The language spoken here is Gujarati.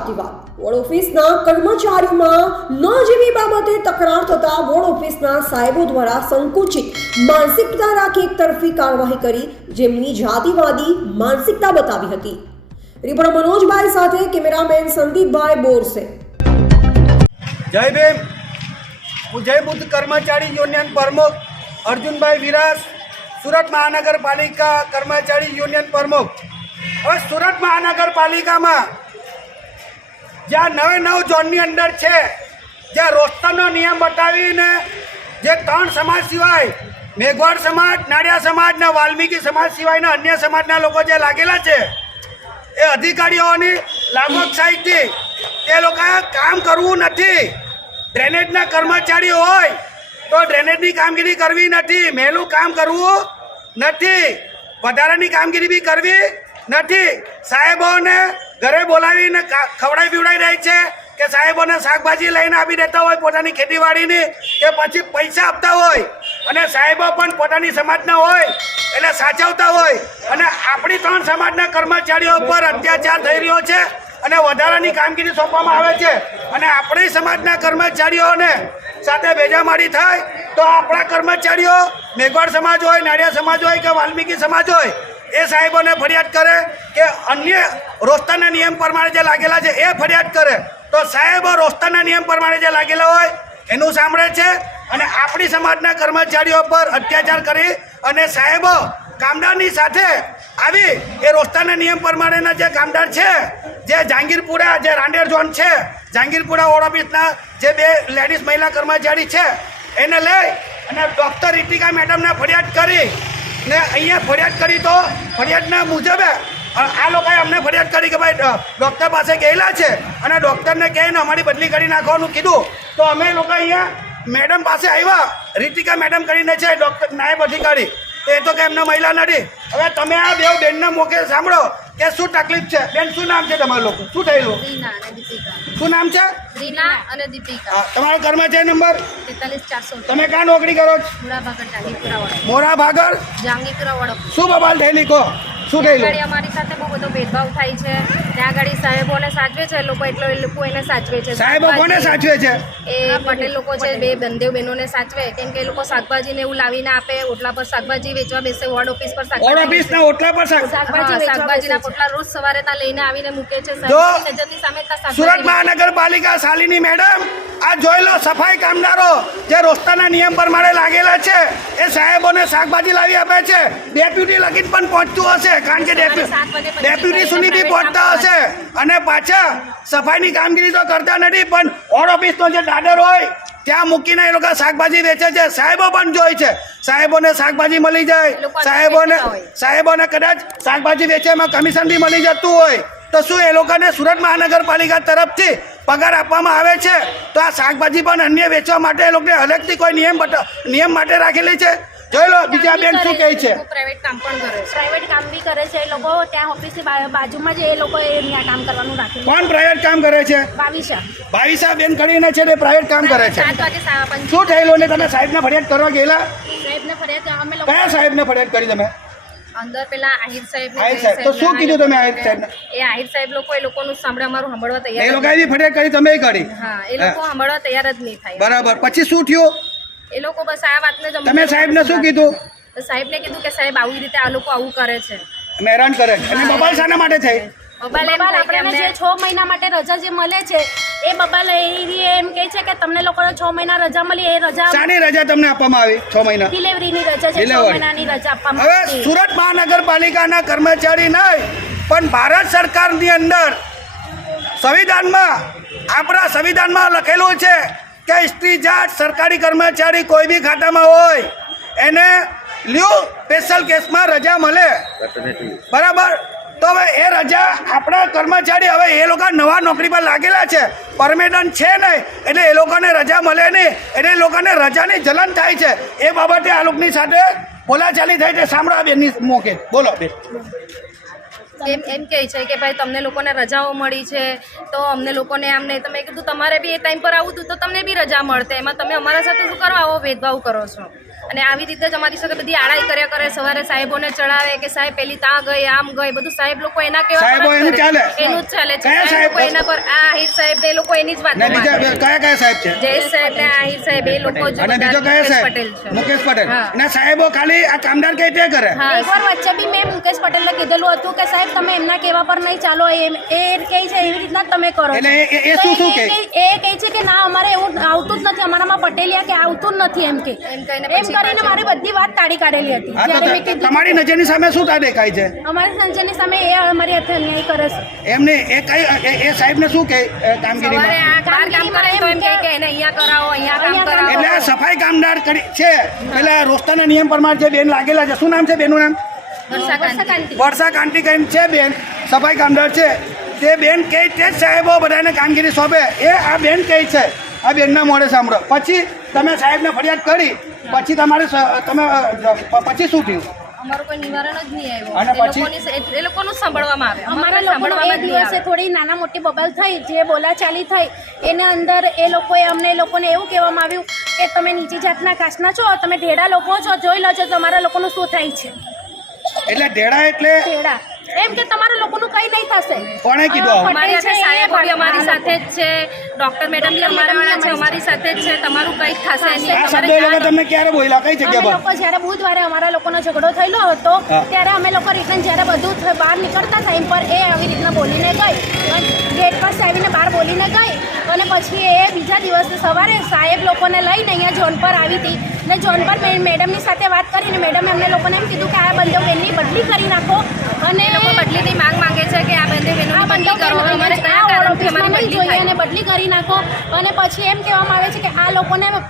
જાતિવાદ વોર્ડ ઓફિસના કર્મચારીઓમાં ન જેવી બાબતે તકરાર થતા વોર્ડ ઓફિસના સાહેબો દ્વારા સંકુચિત, માનસિકતા રાખી તરફી કાર્યવાહી કરી, જેમની જાતિવાદી માનસિકતા બતાવી હતી. રિપોર્ટર મનોજભાઈ સાથે કેમેરામેન સંદીપભાઈ બોરસે. જય ભીમ. જય બુદ્ધ કર્મચારી યુનિયન પ્રમુખ અર્જુનભાઈ વિરાસ, સુરત મહાનગરપાલિકા કર્મચારી યુનિયન પ્રમુખ. હવે સુરત મહાનગરપાલિકામાં જ્યાં નવે નવ ઝોનની અંદર છે, જ્યાં રોસ્તરનો નિયમ બતાવીને જે ત્રણ સમાજ સિવાય મેઘવાડ સમાજ નાડિયા સમાજ ને વાલ્મીકી સમાજ સિવાયના અન્ય સમાજના લોકો જે લાગેલા છે, એ અધિકારીઓની લાગવકશાહીથી તે લોકોએ કામ કરવું નથી. ડ્રેનેજના કર્મચારી હોય તો ડ્રેનેજની કામગીરી કરવી નથી. મેલું કામ કરવું નથી. વધારાની કામગીરી બી કરવી નથી. સાહેબોને ઘરે બોલાવીને ખવડાવી પીવડાવી રહી છે કે સાહેબોને શાકભાજી લઈને આપી દેતા હોય પોતાની ખેતીવાડીની કે પછી પૈસા આપતા હોય અને સાહેબો પણ પોતાની સમાજના હોય એટલે સાચવતા હોય. અને આપણી ત્રણ સમાજના કર્મચારીઓ પર અત્યાચાર થઈ રહ્યો છે અને વધારાની કામગીરી સોંપવામાં આવે છે. અને આપણી સમાજના કર્મચારીઓને સાથે ભેજામારી થાય તો આપણા કર્મચારીઓ મેઘવાડ સમાજ હોય નાડિયા સમાજ હોય કે વાલ્મીકી સમાજ હોય એ સાહેબોને ફરિયાદ કરે કે અન્ય રોસ્તાના નિયમ પ્રમાણે જે લાગેલા છે એ ફરિયાદ કરે. તો સાહેબો રોસ્તાના નિયમ પ્રમાણે જે લાગેલા હોય, એનું સાંભળે છે અને આપણી સમાજના કર્મચારીઓ પર અત્યાચાર કરી અને સાહેબો કામદારની સાથે આવી એ રોસ્તાના નિયમ પ્રમાણેના જે કામદાર છે, જે જહાંગીરપુરા, જે રાંડેર ઝોન છે, જહાંગીરપુરા ઓફિસના જે બે લેડીઝ મહિલા કર્મચારી છે, એને લઈ અને ડૉક્ટર રીતિકા મેડમને ફરિયાદ કરી ને અહીંયા ફરિયાદ કરી તો ફરિયાદના મુજબે આ લોકોએ અમને ફરિયાદ કરી કે ભાઈ ડૉક્ટર પાસે ગયેલા છે અને ડૉક્ટરને કહીને અમારી બદલી કરી નાખવાનું કીધું. તો અમે લોકો અહીંયા મેડમ પાસે આવ્યા. રીતિકા મેડમ કરીને છે ડૉક્ટર નાયબ અધિકારી. તો એ તો કે એમને મહિલા નથી. હવે તમે આ બે બેનના મોકે સાંભળો કે શું તકલીફ છે? બેન શું નામ છે તમારું લોકો? શું થયેલું? શું નામ છે? રીના અને દીપિકા. તમારો કર્મચારી નંબર? તમે ક્યાં નોકરી કરો છો? મુળા ભાગર જાંગીપુરા વાળો મોરા ભાગર જાંગીપુરા વાળો શું બબાલ થયેલી કહો? શું થયેલું? અમારી સાથે બહુ બધો ભેદભાવ થાય છે. ત્યાં આગળ સાહેબોને સાચવે છે લોકો એટલો એ લોકો એને સાચવે છે. સાહેબો કોને સાચવે છે? એ પટેલ લોકો છે બે બંદેવ બહેનોને સાચવે. કેમ કે એ લોકો શાકભાજી ને એવું લાવીને આપે ઓટલા પર શાકભાજી વેચવા બેસે વોર્ડ ઓફિસ પર શાકભાજી ઓફિસના ઓટલા પર શાકભાજી શાકભાજીના પોટલા રોજ સવારે ત્યાં લઈને આવીને મૂકે છે સુરત મહાનગરપાલિકા શાલિની મેડમ આ જોઈ લો સફાઈ કામદારો જે રોસ્તાના નિયમ પ્રમાણે લાગેલા છે એ સાહેબોને શાકભાજી લાવી આપે છે. ડેપ્યુટી લગીન પણ પહોંચતું હશે કારણ કે ડેપ્યુટી સુધી બી પહોંચતા હશે. અને પાછા સફાઈની કામગીરી તો કરતા નથી પણ ઓડ ઓફિસનો જે દાદર હોય ત્યાં મૂકીને એ લોકો શાકભાજી વેચે છે. સાહેબો પણ જોઈ છે. સાહેબોને શાકભાજી મળી જાય. સાહેબોને સાહેબોને કદાચ શાકભાજી વેચવામાં કમિશન બી મળી જતું હોય. તો શું એ લોકોને સુરત મહાનગરપાલિકા તરફથી પગાર આપવામાં આવે છે તો આ શાકભાજી પણ અન્ય વેચવા માટે એ લોકોને અલગથી કોઈ નિયમ નિયમ માટે રાખેલી છે? જોઈ લો બીજા બેન શું કહે છે? પ્રાઇવેટ કામ પણ કરે છે. પ્રાઇવેટ કામ બી કરે છે એ લોકો ત્યાં ઓફિસની બાજુમાં જ એ લોકો ત્યાં કામ કરવાનું રાખે કોણ પ્રાઇવેટ કામ કરે છે? બાવીસા બાવીસા બેન કરીને છે તે પ્રાઇવેટ કામ કરે છે? શું થયેલું ને તમે સાહેબને ફરિયાદ કરવા ગયેલા? સાહેબને ફરિયાદ અમે કયા સાહેબને ફરિયાદ કરી તમે? અંદર પેલા આહિર સાહેબ આહિર સાહેબ. તો શું કીધું તમે આહિર સાહેબ એ આહિર સાહેબ લોકો એ લોકોનું સાંભળે અમારું સાંભળવા એ લોકો એની ફરિયાદ કરી તમે કરી. હા એ લોકો સાંભળવા તૈયાર જ નહીં થાય. બરાબર. પછી શું થયું? એ લોકો બસ આ વાતને જ તમે સાહેબને શું કીધું? તો સાહેબને કીધું કે સાહેબ આવી રીતે આ લોકો આવું કરે છે. હેરાન કરે છે. અને મોબાઈલ શાના માટે થઈ? બબાલ એમ થાય કે આપણને જે છ મહિના માટે રજા જે મળે છે એ બાબા એ એમ કહે છે કે તમને લોકોને છ મહિના રજા મળી એ રજા શાની રજા તમને આપવામાં આવી? છ મહિના. ડિલિવરીની રજા છે છ મહિનાની રજા આપવામાં હવે સુરત મહાનગરપાલિકાના કર્મચારી નહીં પણ ભારત સરકારની અંદર સંવિધાનમાં આપણા સંવિધાનમાં લખેલું છે કે સ્ત્રી જાત સરકારી કર્મચારી કોઈ બી ખાતામાં હોય એને લ્યુ સ્પેશિયલ કેસમાં રજા મળે. બરાબર? તો હવે એ રજા, આપણા કર્મચારી હવે એ લોકો નવા નોકરી પર લાગેલા છે. પરમેનન્ટ છે નહીં, એટલે એ લોકોને રજા મળે નહીં, એટલે એ લોકોને રજાની જલન થાય છે. એ બાબતે આ લોકોની સાથે બોલાચાલી થાય છે. સાંભળો બેનની મોકે બોલો બેન. એમ એમ કહે છે કે ભાઈ તમને લોકોને રજાઓ મળી છે, તો અમને લોકોને આમ નહીં. તમે કીધું, તમારે બી એ ટાઈમ પર આવું હતું, તો તમને બી રજા મળશે. એમાં તમે અમારા સાથે શું કરો આવો, ભેદભાવ કરો છો? અને આવી રીતે જ અમારી સાથે બધી આડાઈ કર્યા કરે. સવારે સાહેબોને ચડાવે કે સાહેબ પેલી ત્યાં ગઈ આમ ગઈ બધું સાહેબ લોકો એના કેવા એનું ચાલે? એનું જ ચાલે છે. સાહેબ? લોકો એના પર આ આહિર સાહેબ એ લોકો એની જ વાત બીજા કયા કયા સાહેબ છે? જયેશ સાહેબ ને આહિર સાહેબ એ લોકો જ અને બીજો કયો મુકેશ સાહેબ? પટેલ છે. મુકેશ પટેલ. હા. ના સાહેબો ખાલી આ કામદાર કઈ રીતે કરે? હા. એકવાર વચ્ચે બી મેં મુકેશ પટેલને કીધેલું હતું કે સાહેબ તમે એમના કેવા પર નહીં ચાલો એમ એ કહે છે એવી રીતના જ તમે કરો એટલે એ- એ- એ તો શું શું કહે? એ એ કહે છે કે ના અમારે એવું આવતું જ નથી. અમારામાં પટેલિયા કે આવતું જ નથી એમ કે. એમ કહીને કરીને મારી બધી વાત તાળી કાઢેલી હતી. હા તો જ્યારે મેં ત- કીધું તમારી નજરની સામે શું તા દેખાય છે? અમારી સંજયની સામે એ અમારી હાથે અન્યાય કરે છે. એમને એ કઈ એ- એ સાહેબને શું કહે એ સવારે કામગીરીમાં આ બાર કામ કરે તો એમ કહે કે એને અહીંયા કરાવો અહીંયા કામ કરાવો. એટલે આ સફાઈ કામદાર કરી છે. પેલા રોસ્તાના નિયમ પ્રમાણે જે બેન લાગેલા છે શું નામ છે બેનનું નામ? વર્ષાકાંતિ. વર્ષા કાંતિ કઈ છે બેન સફાઈ કામદાર છે. તે બેન કહે તે જ સાહેબો બધાને કામગીરી સોંપે. એ આ બેન કહે છે આ બેનના મોડે સાંભળો. પછી તમે સાહેબને ફરિયાદ કરી પછી તમારે તમે પછી શું થયું? અમારું કોઈ નિવારણ જ નહીં આવ્યું. એ પછી? લોકોની એ લોકોનું સાંભળવામાં આવે. અમારા લોકોનો એ દિવસે થોડી નાના મોટી બબલ થઈ જે બોલાચાલી થઈ એના અંદર એ લોકોએ અમને લોકોને એવું કહેવામાં આવ્યું કે તમે નીચી જાતના કાસના છો તમે ઢેડા લોકો છો જોઈ લો છો તમારા લોકોનું શું થાય છે. એટલે ઢેડા એટલે ઢેડા. એમ કે તમારા લોકોનું કંઈ નહીં થશે. કોણે કીધું? અમારી સાથે જ છે. ડોક્ટર મેડમ બી અમારા વાળા છે અમારી સાથે જ છે તમારું કંઈ થશે નહીં. આ શબ્દો એ લોકો જાણ- ક્યારે બોલ્યા? કઈ જગ્યા પર? લોકો જ્યારે બુધવારે અમારા લોકોનો ઝઘડો થયેલો હતો ત્યારે અમે લોકો રિટર્ન જ્યારે બધું બહાર નીકળતા ટાઈમ પર એ આવી રીતના બોલીને ગઈ. ગેટ પર આવીને બહાર બોલીને ગઈ. અને પછી એ બીજા દિવસે સવારે સાહેબ લોકોને લઈને અહીંયા ઝોન પર આવી હતી. ને ઝોન પર મેડમની સાથે વાત કરીને મેડમે અમને લોકોને એમ કીધું કે આ બંધો બેનની બદલી કરી નાખો. અને એ લોકો બદલીની માંગ માંગે છે કે આ બંધો બેનો બંધો બદલી કરો. અમારે કયા કારણથી અમારી બદલી જોઈએ અને બદલી કરી નાખો. અને પછી એમ કહેવામાં આવે છે કે આ લોકોને